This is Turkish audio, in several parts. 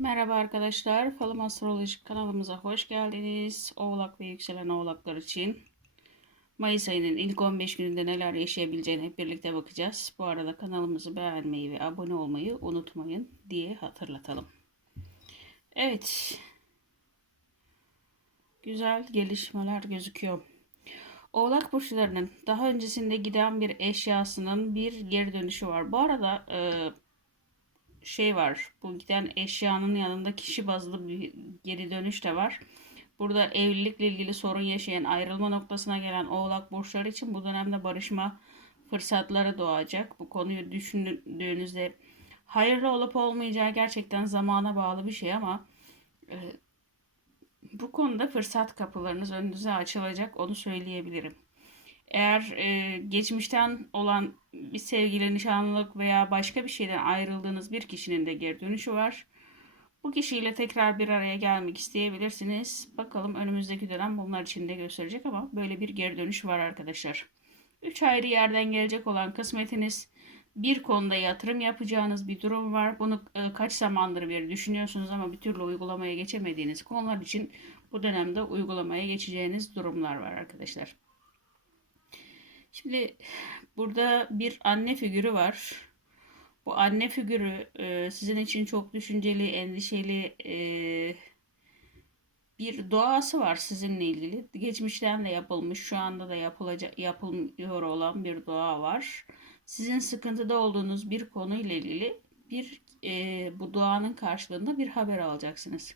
Merhaba arkadaşlar, Falım Astrolojik kanalımıza hoş geldiniz. Oğlak ve yükselen oğlaklar için Mayıs ayının ilk 15 gününde neler yaşayabileceğini hep birlikte bakacağız. Bu arada kanalımızı beğenmeyi ve abone olmayı unutmayın diye hatırlatalım. Evet, güzel gelişmeler gözüküyor. Oğlak burçlarının daha öncesinde giden bir eşyasının bir geri dönüşü var. Bu arada e, şey var. Bu giden eşyanın yanında kişi bazlı bir geri dönüş de var. Burada evlilikle ilgili sorun yaşayan, ayrılma noktasına gelen oğlak burçları için bu dönemde barışma fırsatları doğacak. Bu konuyu düşündüğünüzde hayırlı olup olmayacağı gerçekten zamana bağlı bir şey ama e, bu konuda fırsat kapılarınız önünüze açılacak onu söyleyebilirim. Eğer e, geçmişten olan bir sevgili, nişanlılık veya başka bir şeyden ayrıldığınız bir kişinin de geri dönüşü var. Bu kişiyle tekrar bir araya gelmek isteyebilirsiniz. Bakalım önümüzdeki dönem bunlar için de gösterecek ama böyle bir geri dönüş var arkadaşlar. Üç ayrı yerden gelecek olan kısmetiniz bir konuda yatırım yapacağınız bir durum var. Bunu e, kaç zamandır beri düşünüyorsunuz ama bir türlü uygulamaya geçemediğiniz konular için bu dönemde uygulamaya geçeceğiniz durumlar var arkadaşlar. Şimdi burada bir anne figürü var. Bu anne figürü e, sizin için çok düşünceli, endişeli e, bir doğası var sizinle ilgili. Geçmişten de yapılmış, şu anda da yapılacak, yapılıyor olan bir doğa var. Sizin sıkıntıda olduğunuz bir konuyla ilgili bir e, bu doğanın karşılığında bir haber alacaksınız.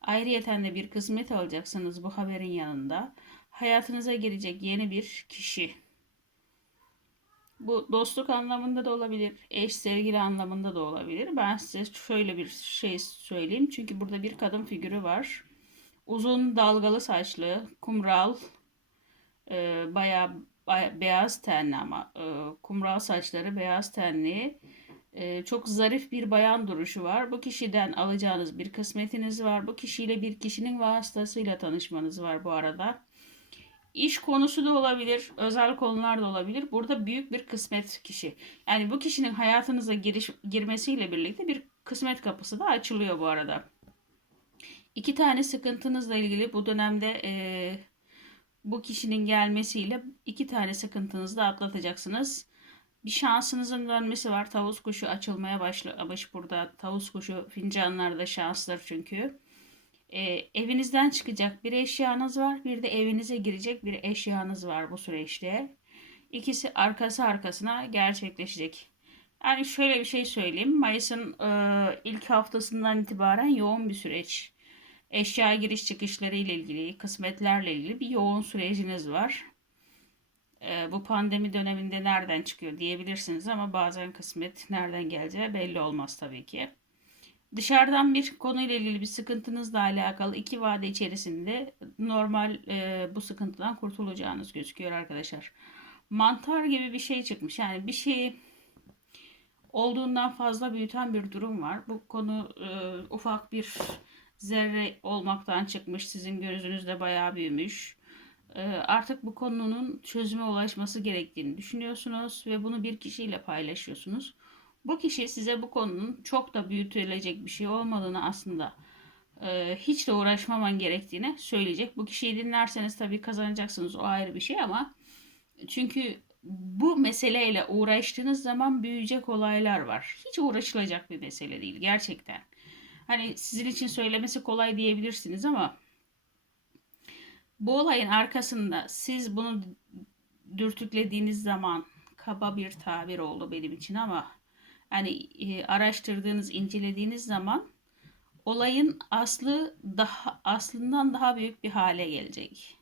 Ayrıyeten de bir kısmet alacaksınız bu haberin yanında. Hayatınıza gelecek yeni bir kişi bu dostluk anlamında da olabilir, eş sevgili anlamında da olabilir. Ben size şöyle bir şey söyleyeyim. Çünkü burada bir kadın figürü var. Uzun dalgalı saçlı, kumral, e, bayağı, bayağı beyaz tenli ama e, kumral saçları, beyaz tenli. E, çok zarif bir bayan duruşu var. Bu kişiden alacağınız bir kısmetiniz var. Bu kişiyle bir kişinin vasıtasıyla tanışmanız var bu arada. İş konusu da olabilir, özel konular da olabilir. Burada büyük bir kısmet kişi. Yani bu kişinin hayatınıza giriş, girmesiyle birlikte bir kısmet kapısı da açılıyor bu arada. İki tane sıkıntınızla ilgili bu dönemde e, bu kişinin gelmesiyle iki tane sıkıntınızı da atlatacaksınız. Bir şansınızın dönmesi var. Tavus kuşu açılmaya başlamış burada. Tavus kuşu fincanlarda şanslar çünkü e, evinizden çıkacak bir eşyanız var. Bir de evinize girecek bir eşyanız var bu süreçte. İkisi arkası arkasına gerçekleşecek. Yani şöyle bir şey söyleyeyim. Mayıs'ın e, ilk haftasından itibaren yoğun bir süreç. Eşya giriş çıkışları ile ilgili, kısmetlerle ilgili bir yoğun süreciniz var. E, bu pandemi döneminde nereden çıkıyor diyebilirsiniz ama bazen kısmet nereden geleceği belli olmaz tabii ki. Dışarıdan bir konuyla ilgili bir sıkıntınızla alakalı iki vade içerisinde normal e, bu sıkıntıdan kurtulacağınız gözüküyor arkadaşlar. Mantar gibi bir şey çıkmış. Yani bir şeyi olduğundan fazla büyüten bir durum var. Bu konu e, ufak bir zerre olmaktan çıkmış. Sizin gözünüzde bayağı büyümüş. E, artık bu konunun çözüme ulaşması gerektiğini düşünüyorsunuz ve bunu bir kişiyle paylaşıyorsunuz. Bu kişi size bu konunun çok da büyütülecek bir şey olmadığını aslında e, hiç de uğraşmaman gerektiğini söyleyecek. Bu kişiyi dinlerseniz tabii kazanacaksınız o ayrı bir şey ama çünkü bu meseleyle uğraştığınız zaman büyüyecek olaylar var. Hiç uğraşılacak bir mesele değil gerçekten. Hani sizin için söylemesi kolay diyebilirsiniz ama bu olayın arkasında siz bunu dürtüklediğiniz zaman kaba bir tabir oldu benim için ama hani e, araştırdığınız, incelediğiniz zaman olayın aslı daha aslından daha büyük bir hale gelecek.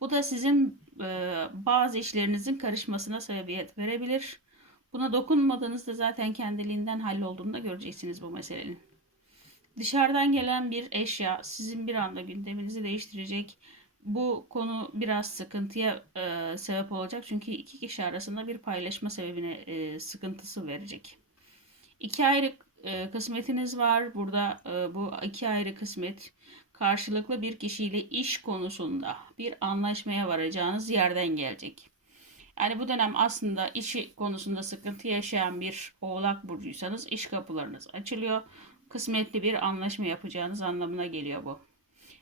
Bu da sizin e, bazı işlerinizin karışmasına sebebiyet verebilir. Buna dokunmadığınızda zaten kendiliğinden hallolduğunu da göreceksiniz bu meselenin. Dışarıdan gelen bir eşya sizin bir anda gündeminizi değiştirecek bu konu biraz sıkıntıya e, sebep olacak. Çünkü iki kişi arasında bir paylaşma sebebine e, sıkıntısı verecek. İki ayrı e, kısmetiniz var. Burada e, bu iki ayrı kısmet karşılıklı bir kişiyle iş konusunda bir anlaşmaya varacağınız yerden gelecek. Yani bu dönem aslında işi konusunda sıkıntı yaşayan bir oğlak burcuysanız iş kapılarınız açılıyor. kısmetli bir anlaşma yapacağınız anlamına geliyor bu.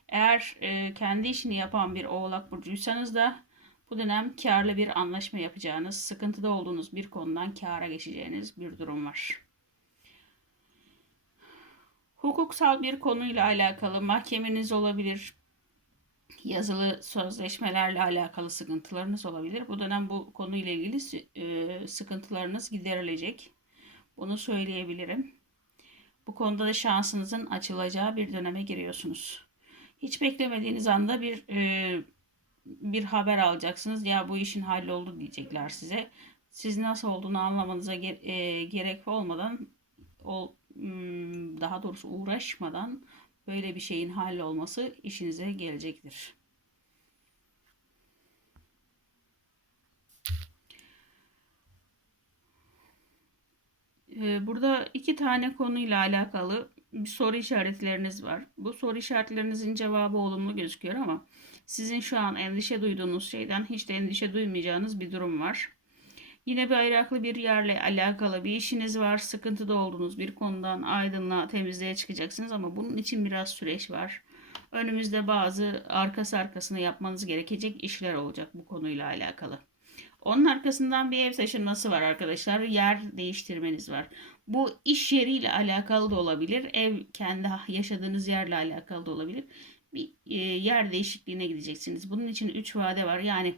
Eğer e, kendi işini yapan bir oğlak burcuysanız da bu dönem karlı bir anlaşma yapacağınız, sıkıntıda olduğunuz bir konudan kâra geçeceğiniz bir durum var. Hukuksal bir konuyla alakalı mahkemeniz olabilir. Yazılı sözleşmelerle alakalı sıkıntılarınız olabilir. Bu dönem bu konuyla ilgili e, sıkıntılarınız giderilecek. Bunu söyleyebilirim. Bu konuda da şansınızın açılacağı bir döneme giriyorsunuz. Hiç beklemediğiniz anda bir e, bir haber alacaksınız. Ya bu işin halloldu diyecekler size. Siz nasıl olduğunu anlamanıza e, gerek olmadan o hmm, daha doğrusu uğraşmadan böyle bir şeyin hallolması işinize gelecektir. Burada iki tane konuyla alakalı bir soru işaretleriniz var. Bu soru işaretlerinizin cevabı olumlu gözüküyor ama sizin şu an endişe duyduğunuz şeyden hiç de endişe duymayacağınız bir durum var. Yine bir ayraklı bir yerle alakalı bir işiniz var. Sıkıntıda olduğunuz bir konudan aydınlığa, temizliğe çıkacaksınız ama bunun için biraz süreç var. Önümüzde bazı arkası arkasına yapmanız gerekecek işler olacak bu konuyla alakalı. Onun arkasından bir ev taşınması var arkadaşlar. Yer değiştirmeniz var. Bu iş yeriyle alakalı da olabilir. Ev kendi yaşadığınız yerle alakalı da olabilir. Bir e, yer değişikliğine gideceksiniz. Bunun için 3 vade var. Yani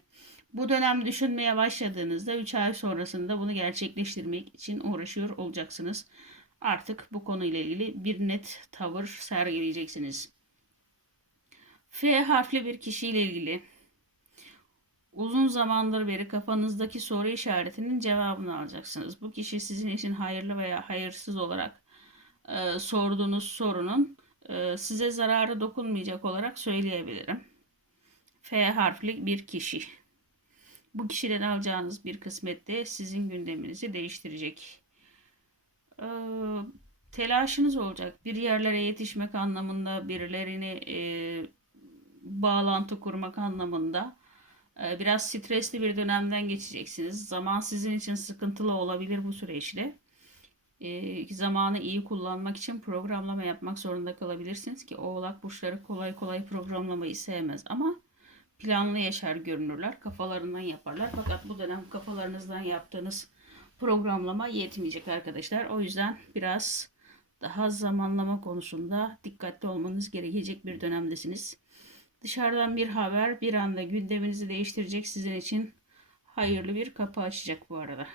bu dönem düşünmeye başladığınızda 3 ay sonrasında bunu gerçekleştirmek için uğraşıyor olacaksınız. Artık bu konuyla ilgili bir net tavır sergileyeceksiniz. F harfli bir kişiyle ilgili uzun zamandır beri kafanızdaki soru işaretinin cevabını alacaksınız. Bu kişi sizin için hayırlı veya hayırsız olarak e, sorduğunuz sorunun e, size zararı dokunmayacak olarak söyleyebilirim. F harfli bir kişi. Bu kişiden alacağınız bir kısmette sizin gündeminizi değiştirecek. E, telaşınız olacak. Bir yerlere yetişmek anlamında, birilerini e, bağlantı kurmak anlamında biraz stresli bir dönemden geçeceksiniz. Zaman sizin için sıkıntılı olabilir bu süreçte. Ee, zamanı iyi kullanmak için programlama yapmak zorunda kalabilirsiniz ki oğlak burçları kolay kolay programlamayı sevmez ama planlı yaşar görünürler. Kafalarından yaparlar. Fakat bu dönem kafalarınızdan yaptığınız programlama yetmeyecek arkadaşlar. O yüzden biraz daha zamanlama konusunda dikkatli olmanız gerekecek bir dönemdesiniz. Dışarıdan bir haber bir anda gündeminizi değiştirecek sizin için hayırlı bir kapı açacak bu arada.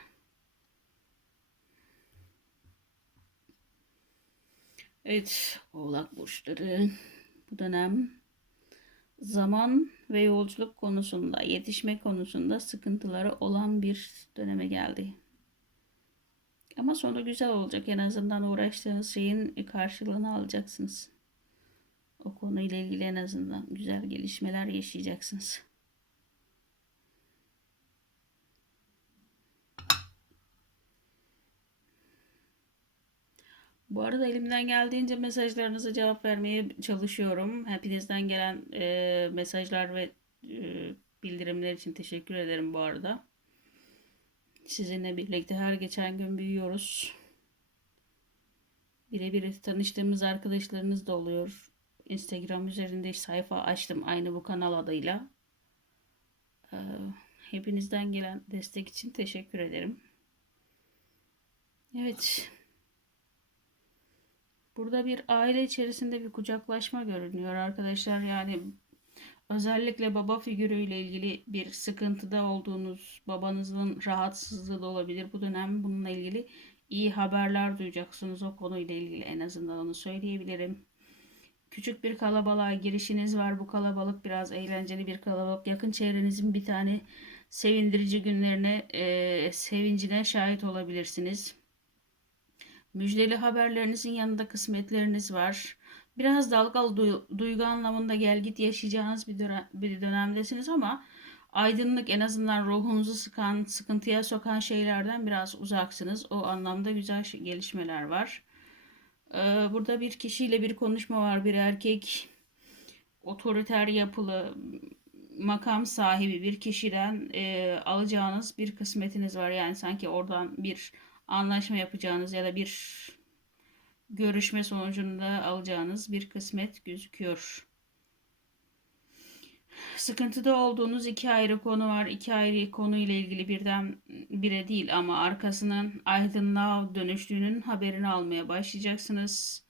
Evet, Oğlak burçları bu dönem zaman ve yolculuk konusunda, yetişme konusunda sıkıntıları olan bir döneme geldi. Ama sonu güzel olacak. En azından uğraştığınız şeyin karşılığını alacaksınız. O konuyla ilgili en azından güzel gelişmeler yaşayacaksınız. Bu arada elimden geldiğince mesajlarınıza cevap vermeye çalışıyorum. Hepinizden gelen e, mesajlar ve e, bildirimler için teşekkür ederim bu arada. Sizinle birlikte her geçen gün büyüyoruz. Birebir tanıştığımız arkadaşlarınız da oluyor. Instagram üzerinde sayfa açtım aynı bu kanal adıyla. Ee, hepinizden gelen destek için teşekkür ederim. Evet. Burada bir aile içerisinde bir kucaklaşma görünüyor arkadaşlar. Yani özellikle baba figürüyle ilgili bir sıkıntıda olduğunuz babanızın rahatsızlığı da olabilir. Bu dönem bununla ilgili iyi haberler duyacaksınız o konuyla ilgili en azından onu söyleyebilirim. Küçük bir kalabalığa girişiniz var. Bu kalabalık biraz eğlenceli bir kalabalık. Yakın çevrenizin bir tane sevindirici günlerine, e, sevincine şahit olabilirsiniz. Müjdeli haberlerinizin yanında kısmetleriniz var. Biraz dalgalı du- duygu anlamında gel git yaşayacağınız bir, dönem, bir dönemdesiniz ama aydınlık en azından ruhunuzu sıkan, sıkıntıya sokan şeylerden biraz uzaksınız. O anlamda güzel gelişmeler var. Ee, burada bir kişiyle bir konuşma var. Bir erkek otoriter yapılı makam sahibi bir kişiden e, alacağınız bir kısmetiniz var. Yani sanki oradan bir anlaşma yapacağınız ya da bir görüşme sonucunda alacağınız bir kısmet gözüküyor. Sıkıntıda olduğunuz iki ayrı konu var. İki ayrı konu ile ilgili birden bire değil ama arkasının aydınlığa dönüştüğünün haberini almaya başlayacaksınız.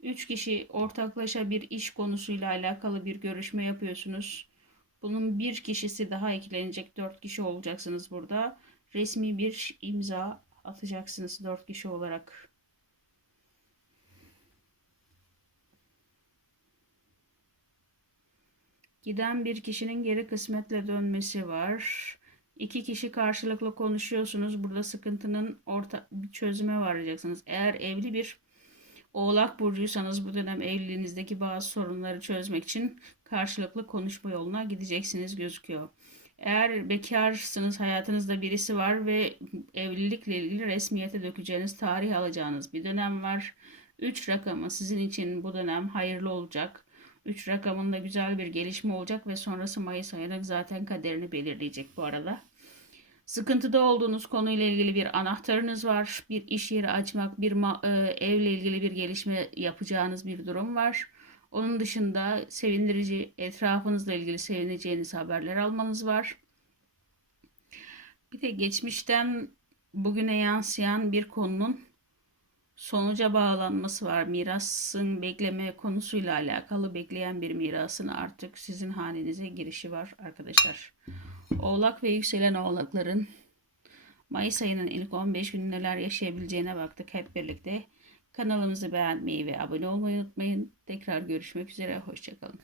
Üç kişi ortaklaşa bir iş konusuyla alakalı bir görüşme yapıyorsunuz. Bunun bir kişisi daha eklenecek. Dört kişi olacaksınız burada. Resmi bir imza atacaksınız dört kişi olarak. Giden bir kişinin geri kısmetle dönmesi var. İki kişi karşılıklı konuşuyorsunuz. Burada sıkıntının orta bir çözüme varacaksınız. Eğer evli bir Oğlak burcuysanız bu dönem evliliğinizdeki bazı sorunları çözmek için karşılıklı konuşma yoluna gideceksiniz gözüküyor. Eğer bekarsınız, hayatınızda birisi var ve evlilikle ilgili resmiyete dökeceğiniz, tarih alacağınız bir dönem var. 3 rakamı sizin için bu dönem hayırlı olacak. 3 rakamında güzel bir gelişme olacak ve sonrası Mayıs ayının zaten kaderini belirleyecek bu arada. Sıkıntıda olduğunuz konuyla ilgili bir anahtarınız var. Bir iş yeri açmak, bir e, evle ilgili bir gelişme yapacağınız bir durum var. Onun dışında sevindirici, etrafınızla ilgili sevineceğiniz haberler almanız var. Bir de geçmişten bugüne yansıyan bir konunun sonuca bağlanması var. Mirasın bekleme konusuyla alakalı bekleyen bir mirasın artık sizin hanenize girişi var arkadaşlar. Oğlak ve yükselen oğlakların Mayıs ayının ilk 15 günü neler yaşayabileceğine baktık hep birlikte. Kanalımızı beğenmeyi ve abone olmayı unutmayın. Tekrar görüşmek üzere. Hoşçakalın.